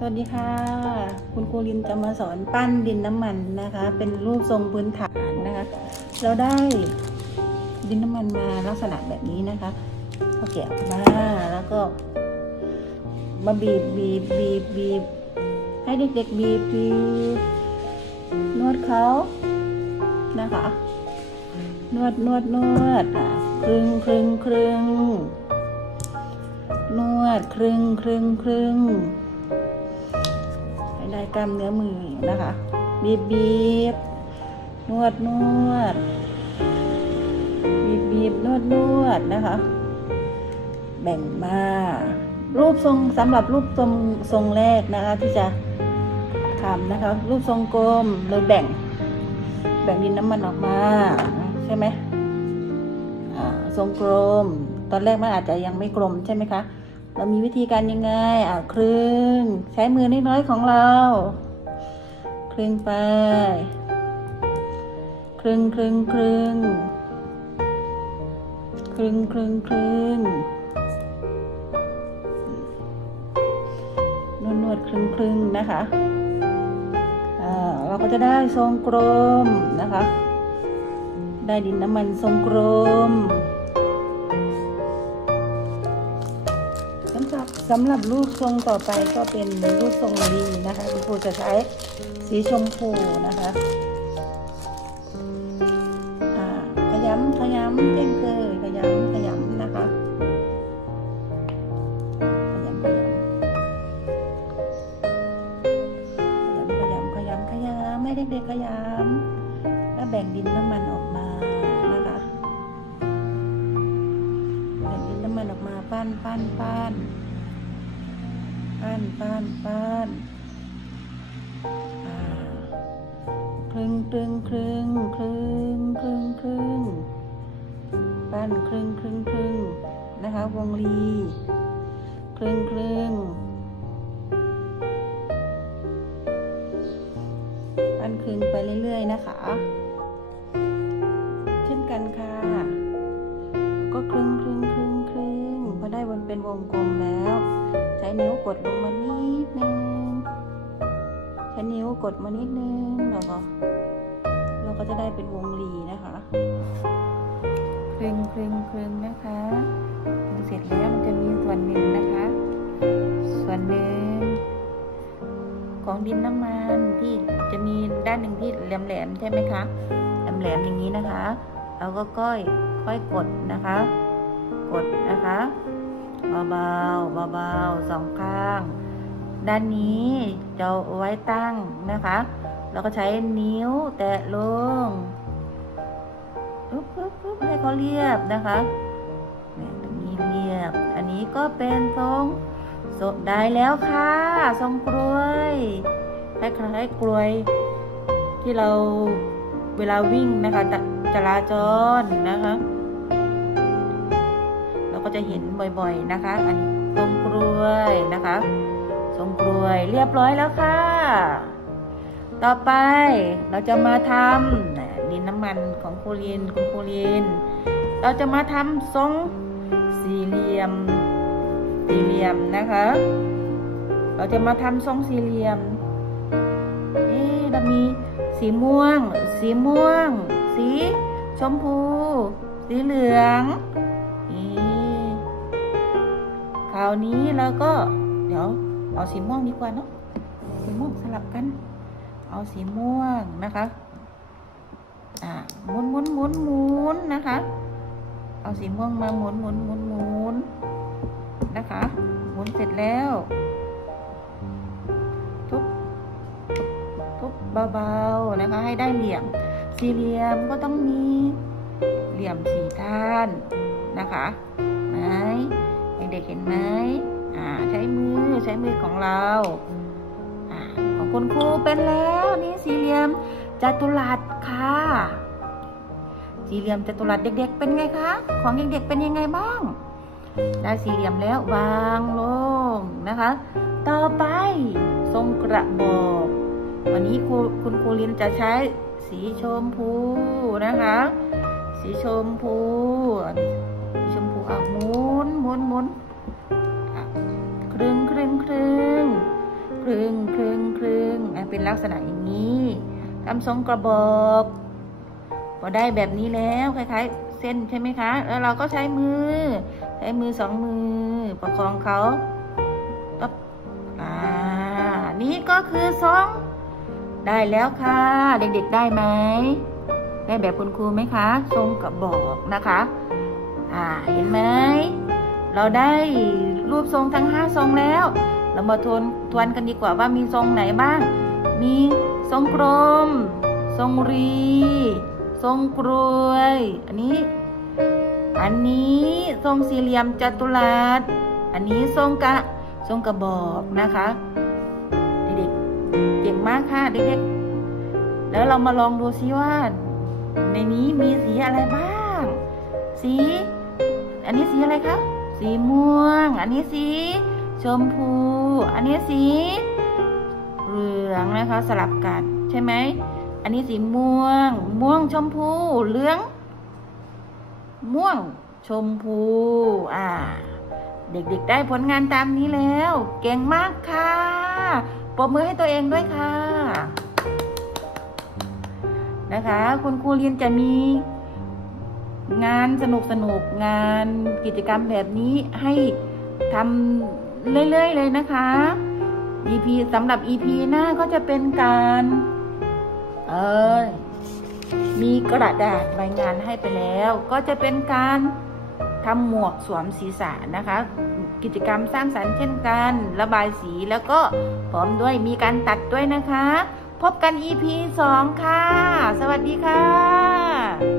สวัสดีค่ะ คุณครูลินจะมาสอนปั้นดินน้ำมันนะคะ เป็นรูปทรงพื้นฐานนะคะ เราได้ดินน้ำมันมาลักษณะแบบนี้นะคะพอแกะออกมาแล้วก็มาบีบบีบบีบบีบให้เด็กๆบีบบีบนวดเขานะคะ นวดนวดนวดอะครึ่งครึ่งครึ่ง นวดครึ่งครึ่งครึ่งให้ได้กล้ามเนื้อมือนะคะ บีบบีบนวดนวด บีบบีบนวดนวดนะคะ แบ่งมา รูปทรงสำหรับรูปทรงทรงแรกนะคะ ที่จะทำนะคะ รูปทรงกลมเลยแบ่ง แบ่งดินน้ำมันออกมา ใช่ไหมทรงกลม ตอนแรกมันอาจจะยังไม่กลมใช่ไหมคะ เรามีวิธีการยังไงอ่าครึ่งใช้มือน้อยๆของเราครึ่งไปครึ่งครึ่งครึ่งครึ่งครึ่งครึ่งนวดนวดครึ่งครึ่งนะคะอ่าเราก็จะได้ทรงกลมนะคะ ได้ดินน้ำมันทรงกลม สำหรับสำหรับรูปทรงต่อไปก็เป็นรูปทรงลีนะคะคุณครูจะใช้สีชมพูนะคะอ่าขยำขยำเช่นเคยข ปั้นปั้นปั้นปั้นปั้นปั้นครึ่งครึ่งครึ่งครึ่งครึ่งครึ่งปั้นครึ่งครึ่งครึ่งนะคะวงรีครึ่งครึ่งปั้นครึ่งไปเรื่อยๆนะคะ เช่นกันค่ะ ก็ครึ่งครึ่งครึ่ง รึ่งพอได้วนเป็นวงกลมแล้ว ใช้นิ้วกดลงมานิดนึงใช้นิ้วกดมานิดนึงแล้วก็เราก็จะได้เป็นวงรีนะคะครึ่งครึ่งครึ่งนะคะเสร็จแล้วมันจะมีส่วนหนึ่งนะคะ ส่วนหนึ่งของดินน้ำมันที่จะมีด้านหนึ่งที่แหลมๆใช่ไหมคะแหลมๆอย่างนี้นะคะเราก็ก้อยค่อยกดนะคะ กดนะคะ เบาๆเบาๆสองข้าง ด้านนี้จะไว้ตั้งนะคะเราก็ใช้นิ้วแตะลงปุ๊บปุ๊บปุ๊บให้เขาเรียบนะคะเนี่ยตรงนี้เรียบ อันนี้ก็เป็นทรงสดได้แล้วค่ะทรงกลวยคล้ายๆกลวย ที่เราเวลาวิ่งนะคะจราจรนะคะ ก็จะเห็นบ่อยๆนะคะ อันนี้ทรงกลวยนะคะทรงกลวยเรียบร้อยแล้วค่ะ ต่อไปเราจะมาทำนะดินน้ำมันของคูรินคุณคูรินเราจะมาทำทรงสี่เหลี่ยม สี่เหลี่ยมนะคะ เราจะมาทำทรงสี่เหลี่ยมเอ๊ะเรามีสีม่วง สีม่วง สีชมพู สีเหลือง ราวนี้เราก็ เดี๋ยวเอาสีม่วงดีกว่าเนาะสีม่วงสลับกัน เอาสีม่วงนะคะอ่าหมุนหมุนหมุนหมุนนะคะ เอาสีม่วงมาหมุนหมุนหมุนหมุนนะคะหมุนเสร็จแล้วทุบทุบเบาๆนะคะ ให้ได้เหลี่ยมสี่เหลี่ยมก็ต้องมีเหลี่ยมสี่ด้านนะคะไหน เด็กๆเห็นไหมอ่า ใช้มือใช้มือของเราอ่าของคุณครูเป็นแล้วนี่สี่เหลี่ยมจัตุรัสค่ะสี่เหลี่ยมจัตุรัสเด็ก ๆ เป็นไงคะของเด็กๆเป็นยังไงบ้าง ได้สี่เหลี่ยมแล้ววางลงนะคะ ต่อไปทรงกระบอก วันนี้ครูคุณครูลินจะใช้สีชมพูนะคะ สีชมพู มพูอะหมุนหมุนหมุนอะรึ่งครึ่งครึ่งครึ่งครึ่งครึ่งอะเป็นลักษณะอย่างนี้ทำทรงกระบอกพอได้แบบนี้แล้วคล้ายๆ เส้นใช่ไหมคะ แล้วเราก็ใช้มือ ใช้มือสองมือ ประคองเขาตับอ่านี่ก็คือทรงได้แล้วค่ะ เด็กๆได้ไหมได้แบบคุณครูไหมคะ ทรงกระบอกนะคะ อ่าเห็นไหมเราได้รูปทรงทั้งห้าทรงแล้ว เรามาทวนทวนกันดีกว่าว่ามีทรงไหนบ้าง มีทรงกลม ทรงรี ทรงกรวย อันนี้ อันนี้ทรงสี่เหลี่ยมจัตุรัส อันนี้ทรงกะทรงกระบอกนะคะเด็กๆเก่งมากค่ะเด็กๆแล้วเรามาลองดูซิว่า ในนี้มีสีอะไรบ้าง สี อันนี้สีอะไรครับสีม่วง อันนี้สีชมพู อันนี้สีเหลืองนะคะสลับกันใช่ไหม อันนี้สีม่วง ม่วงชมพู เหลือง ม่วงชมพู อ่า เด็กๆได้ผลงานตามนี้แล้ว เก่งมากค่ะปรบมือให้ตัวเองด้วยค่ะ นะคะ คุณครูเรียนจะมี งานสนุกสนุกงานกิจกรรมแบบนี้ให้ทำเรื่อยๆเลยนะคะ EP สำหรับ EP หน้าก็จะเป็นการเออมีกระดาษรายงานให้ไปแล้ว ก็จะเป็นการทำหมวกสวมศีรษะนะคะ กิจกรรมสร้างสรรค์เช่นกัน ระบายสีแล้วก็พร้อมด้วยมีการตัดด้วยนะคะ พบกัน EP 2 ค่ะ สวัสดีค่ะ